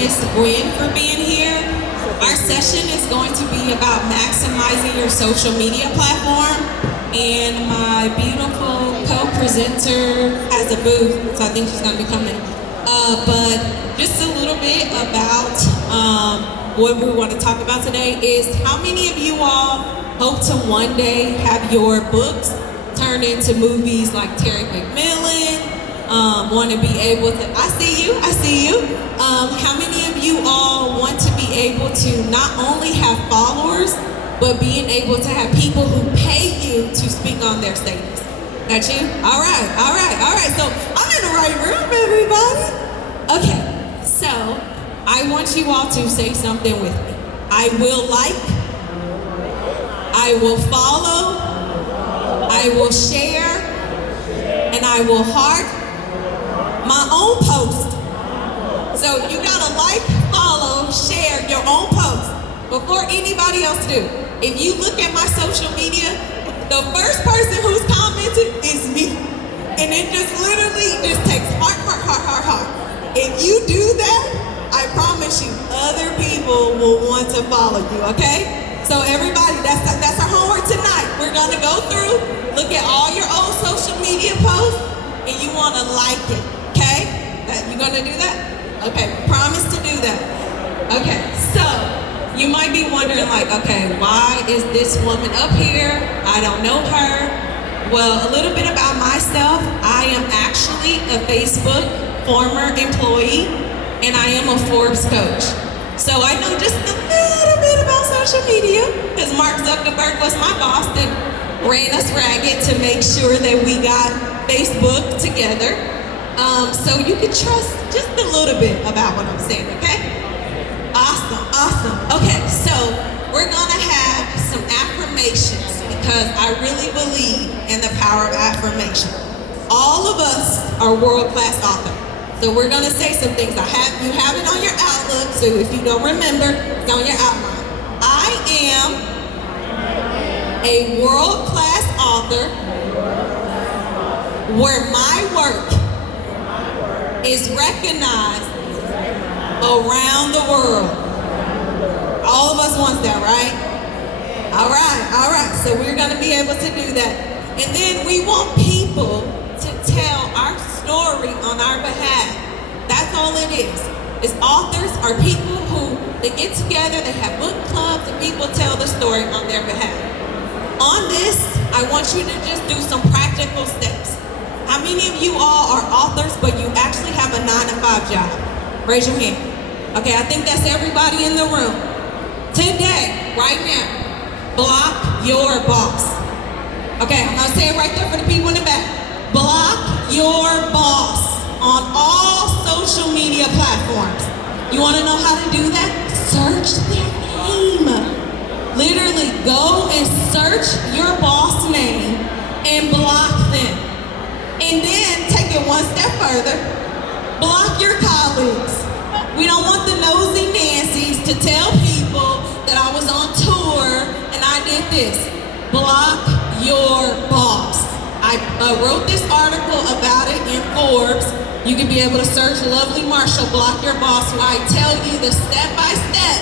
Miss Gwen for being here. Our session is going to be about maximizing your social media platform, and my beautiful co-presenter has a booth, so I think she's going to be coming. But just a little bit about what we want to talk about today is how many of you all hope to one day have your books turned into movies like Terry McMillan, want to be able to, I see you. How many of you all want to be able to not only have followers, but being able to have people who pay you to speak on their status? Got you? All right. So I'm in the right room, everybody. Okay, so I want you all to say something with me. I will like, I will follow, I will share, and I will heart my own post. So you gotta like, follow, share your own post before anybody else do. If you look at my social media, the first person who's commented is me. And it just literally just takes heart. If you do that, I promise you, other people will want to follow you, okay? So everybody, that's our homework tonight. We're gonna go through, look at all your old social media posts, and you wanna like it, okay? You gonna do that? Okay, promise to do that. Okay, so you might be wondering like, okay, why is this woman up here? I don't know her. Well, a little bit about myself. I am actually a Facebook former employee, and I am a Forbes coach. So I know just a little bit about social media, because Mark Zuckerberg was my boss and ran us ragged to make sure that we got Facebook together. So you can trust just a little bit about what I'm saying, okay? Awesome. Okay, so we're gonna have some affirmations because I really believe in the power of affirmation. All of us are world-class authors. So we're gonna say some things. You have it on your Outlook, so if you don't remember, it's on your outline. I am a world-class author where my work is recognized around the world. All of us want that, right? All right. So we're gonna be able to do that. And then we want people to tell our story on our behalf. That's all it is. It's authors are people who, they get together, they have book clubs, and people tell the story on their behalf. On this, I want you to just do some practical steps. How many of you all are authors, but you actually have a 9-to-5 job? Raise your hand. Okay, I think that's everybody in the room. Today, right now, block your boss. Okay, I'm gonna say it right there for the people in the back. Block your boss on all social media platforms. You wanna know how to do that? Search their name. Literally, go and search your boss name and block them. And then take it one step further, block your colleagues. We don't want the nosy Nancy's to tell people that I was on tour and I did this. Block your boss. I wrote this article about it in Forbes. You can be able to search Lovely Marshall, block your boss, where I tell you the step-by-step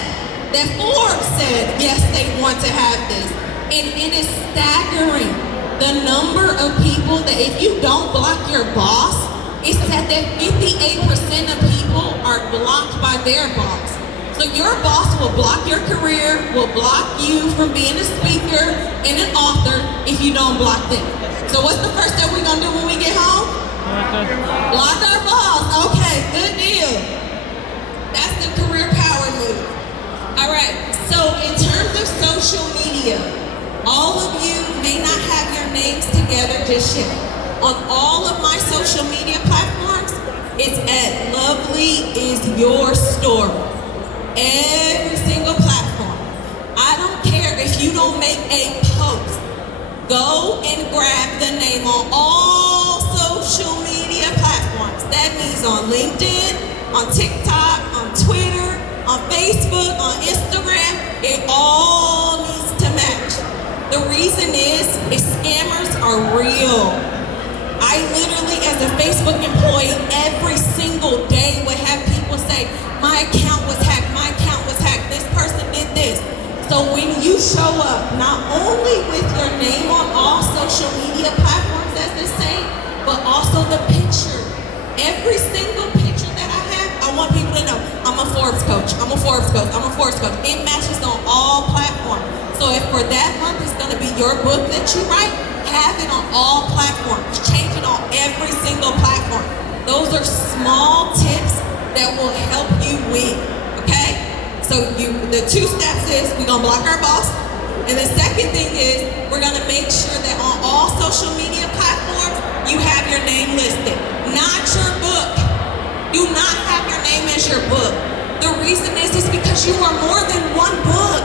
that Forbes said, yes, they want to have this. And it is staggering. The number of people that if you don't block your boss, it's that 58% of people are blocked by their boss. So your boss will block your career, will block you from being a speaker and an author if you don't block them. So what's the first step we're gonna do when we get home? Block our boss. Okay, good deal. That's the career power move. All right, so in terms of social media, all of you may not have your names together just yet. On all of my social media platforms, it's at Lovely is Your Story. Every single platform. I don't care if you don't make a post. Go and grab the name on all social media platforms. That means on LinkedIn, on TikTok, on Twitter, on Facebook, on Instagram. It all needs to match. The reason is scammers are real. I literally, as a Facebook employee, every single day would have people say, my account coach. It matches on all platforms. So if for that month it's gonna be your book that you write, have it on all platforms. Change it on every single platform. Those are small tips that will help you win, okay? So the 2 steps is we're gonna block our boss. And the second thing is we're gonna make sure that on all social media platforms, you have your name listed, not your book. Do not have your name as your book. The reason is because you are more than one book.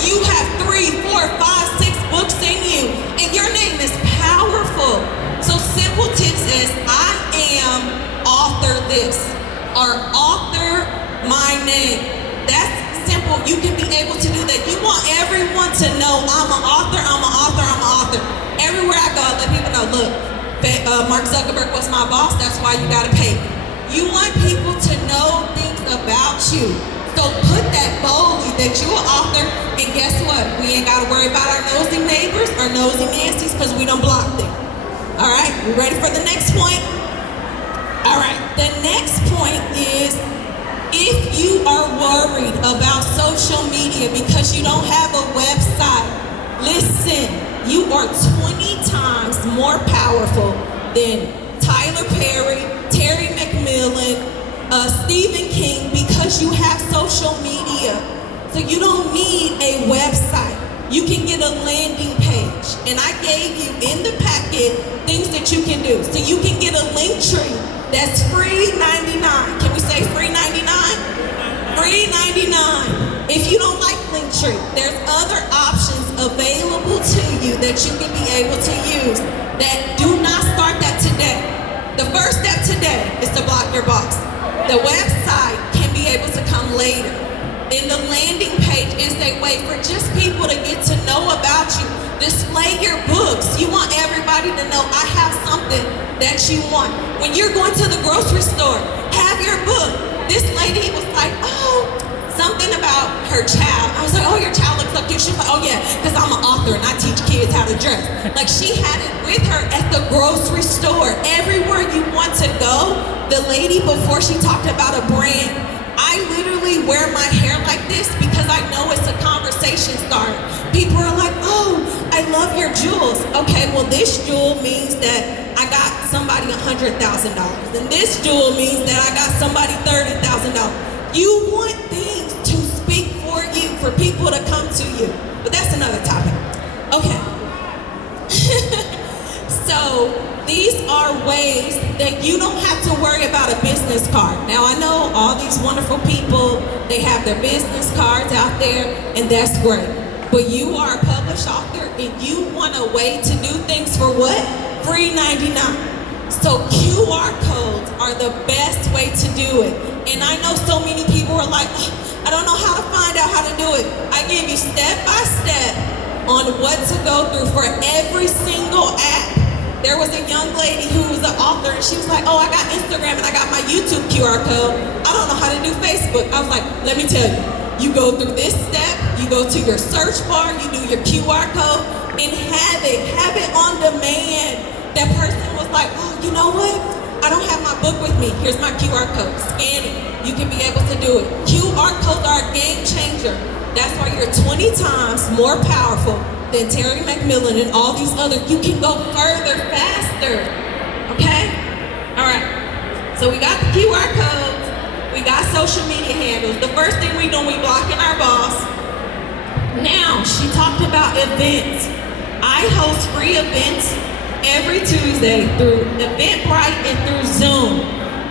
You have 3, 4, 5, 6 books in you, and your name is powerful. So simple tips is I am author this, or author my name. That's simple. You can be able to do that. You want everyone to know I'm an author, I'm an author, I'm an author. Everywhere I go, I let people know, look, Mark Zuckerberg was my boss, that's why you gotta pay me. You want people to know things about you. So put that boldly that you're an author, and guess what? We ain't gotta worry about our nosy neighbors or nosy Nancy's because we don't block them. All right, we ready for the next point? All right, the next point is if you are worried about social media because you don't have a website, listen, you are 20 times more powerful than Tyler Perry, Terry McMillan, Stephen King, because you have social media. So you don't need a website. You can get a landing page. And I gave you in the packet things that you can do. So you can get a link tree that's free 99. Can we say free 99? Free 99. If you don't like Linktree, there's other options available to you that you can be able to use that do not start that today. The first step today is to block your box. The website can be able to come later. And the landing page is a way for just people to get to know about you. Display your books. You want everybody to know I have something that you want. When you're going to the grocery store, have your book. This lady was like, oh, something about her child. I was like, oh, your child looks so cute. She was like, oh yeah, because I'm an author and I teach kids how to dress. Like she had it with her at the grocery store. Everywhere you want to go, the lady before she talked about a brand, I literally wear my hair like this because I know it's a conversation starter. People are like, oh, I love your jewels. Okay, well this jewel means that I got somebody $100,000. And this jewel means that I got somebody $30,000. You want things to speak for you, for people to come to you. But that's another topic. Okay. So these are ways that you don't have to worry about a business card. Now I know all these wonderful people, they have their business cards out there, and that's great. But you are a published author and you want a way to do things for what? Free 99. So QR codes are the best way to do it. And I know so many people are like, oh, I don't know how to find out how to do it. I give you step by step on what to go through for every single app. There was a young lady who was an author and she was like, oh, I got Instagram and I got my YouTube QR code. I don't know how to do Facebook. I was like, let me tell you. You go through this step, you go to your search bar, you do your QR code, and have it on demand. That person was like, oh, you know what? I don't have my book with me. Here's my QR code. Scan it. You can be able to do it. QR codes are a game changer. That's why you're 20 times more powerful than Terry McMillan and all these other. You can go further, faster. Okay? All right. So we got the QR codes. We got social media handles. The first thing we do, we blocking our boss. Now, she talked about events. I host free events every Tuesday through Eventbrite and through Zoom.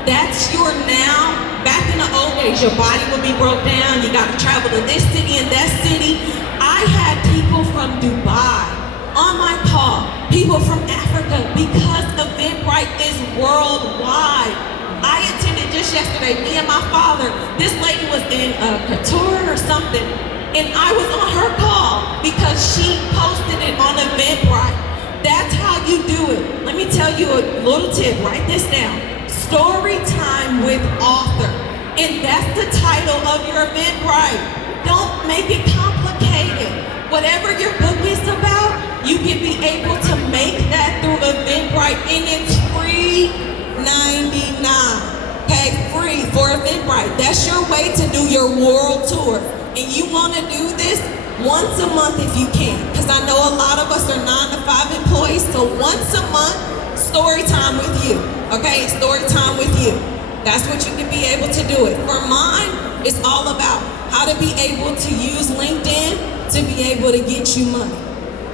That's your now. Back in the old days, your body would be broke down. You got to travel to this city and that city. I had people from Dubai on my call, people from Africa, because Eventbrite is worldwide. I attended just yesterday, me and my father. This lady was in Qatar or something, and I was on her call because she posted it on Eventbrite. That's how you do it. Let me tell you a little tip. Write this down. Story time with author. And that's the title of your Eventbrite. Don't make it complicated. Whatever your book is about, you can be able to make that through Eventbrite, and it's free 99. Okay, free for Eventbrite. That's your way to do your world tour. And you want to do this once a month if you can. Because I know a lot of us are 9-to-5 employees, so once a month, story time with you. Okay, story time with you. That's what you can be able to do it. For mine, it's all about how to be able to use LinkedIn to be able to get you money.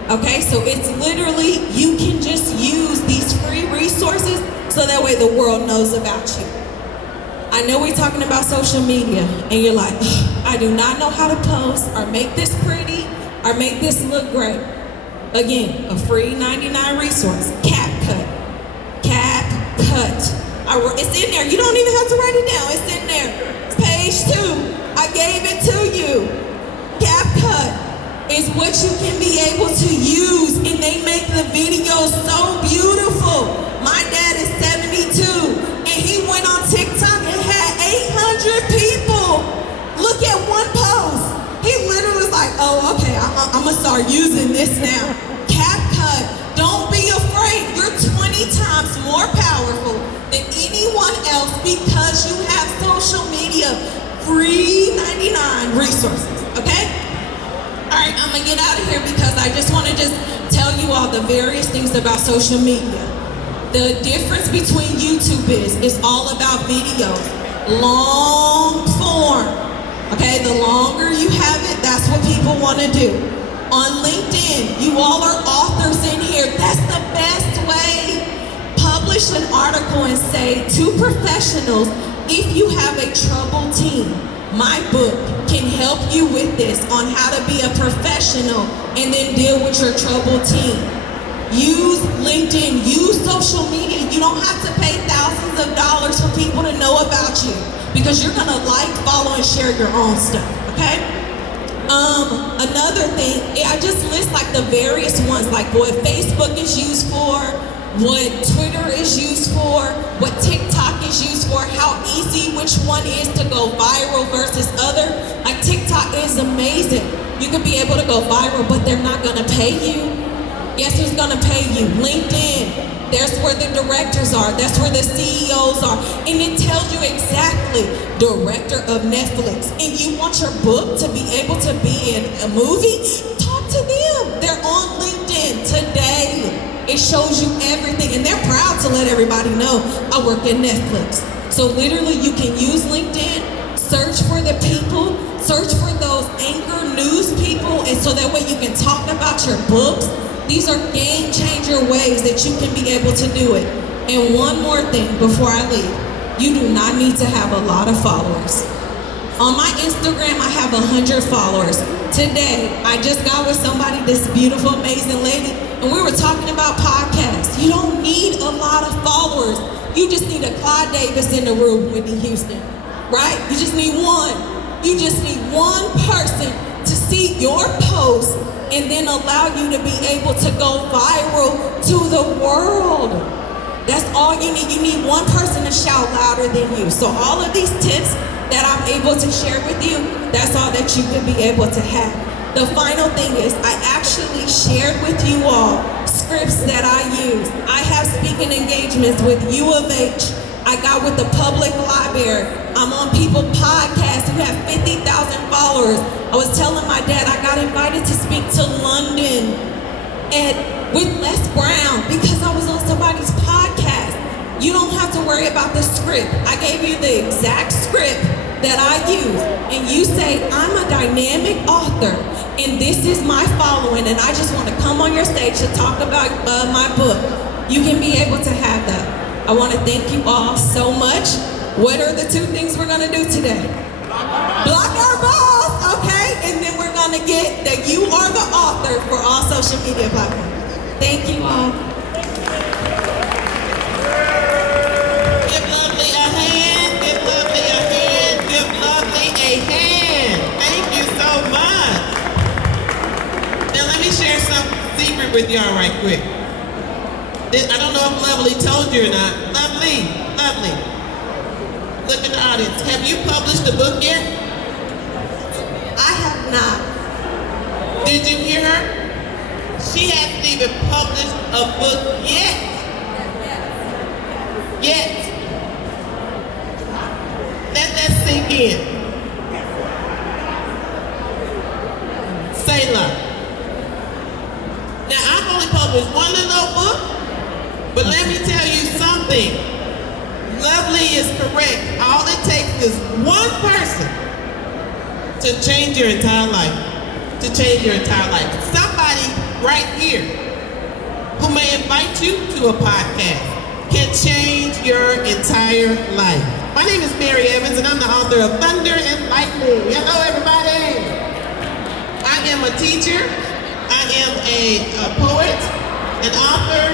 Okay, so it's literally, you can just use these free resources so that way the world knows about you. I know we're talking about social media and you're like, I do not know how to post or make this pretty or make this look great. Again, a free 99 resource, CapCut. CapCut. It's in there. You don't even have to write it down. It's in there. It's page 2. I gave it to you. CapCut is what you can be able to use, and they make the videos so beautiful. My dad is 72, and he went on TikTok and had 800 people look at one post. He literally was like, oh, okay, I'm gonna start using this now. CapCut, don't be afraid. You're 20 times more powerful than anyone else because you have social media, free 99 resources, okay? All right, I'm gonna get out of here because I just wanna tell you all the various things about social media. The difference between YouTube is all about videos, long form, okay? The longer you have it, that's what people wanna do. On LinkedIn, you all are authors in here. That's the best way. Publish an article and say to professionals, if you have a troubled team, my book can help you with this on how to be a professional and then deal with your troubled team. Use LinkedIn, use social media. You don't have to pay thousands of dollars for people to know about you because you're gonna like, follow, and share your own stuff, okay? Another thing, I just list like the various ones, like what Facebook is used for, what Twitter is used for, what TikTok is used for, how easy which one is to go viral versus other. Like TikTok is amazing. You could be able to go viral, but they're not gonna pay you. Guess who's gonna pay you? LinkedIn. There's where the directors are. That's where the CEOs are. And it tells you exactly, director of Netflix. And you want your book to be able to be in a movie? Talk to them. They're on LinkedIn today. It shows you everything. And they're proud to let everybody know, I work at Netflix. So literally you can use LinkedIn, search for the people, search for those anchor news people, and so that way you can talk about your books. These are game changer ways that you can be able to do it. And one more thing before I leave, you do not need to have a lot of followers. On my Instagram, I have 100 followers. Today, I just got with somebody, this beautiful, amazing lady, and we were talking about podcasts. You don't need a lot of followers. You just need a Clyde Davis in the room, Whitney Houston, right? You just need one. You just need one person to see your post and then allow you to be able to go viral to the world. That's all you need. You need one person to shout louder than you. So all of these tips that I'm able to share with you, that's all that you can be able to have. The final thing is, I actually shared with you all scripts that I use. I have speaking engagements with U of H. I got with the public library. I'm on people's podcasts who have 50,000 followers. I was telling my dad I got invited to speak to London with Les Brown because I was on somebody's podcast. You don't have to worry about the script. I gave you the exact script that I use. And you say, I'm a dynamic author and this is my following and I just want to come on your stage to talk about my book. You can be able to have that. I want to thank you all so much. What are the 2 things we're going to do today? Block our balls, okay? And then we're going to get that you are the author for all social media platforms. Thank you all. Give Lovely a hand, give Lovely a hand, give Lovely a hand. Thank you so much. Now let me share some secret with y'all right quick. I don't know if Lovely told you or not. Lovely. Look at the audience. Have you published a book yet? I have not. Did you hear her? She hasn't even published a book yet. Let that sink in. something. Lovely is correct. All it takes is one person to change your entire life. To change your entire life. Somebody right here who may invite you to a podcast can change your entire life. My name is Mary Evans, and I'm the author of Thunder and Lightning. Hello, everybody. I am a teacher. I am a poet, an author.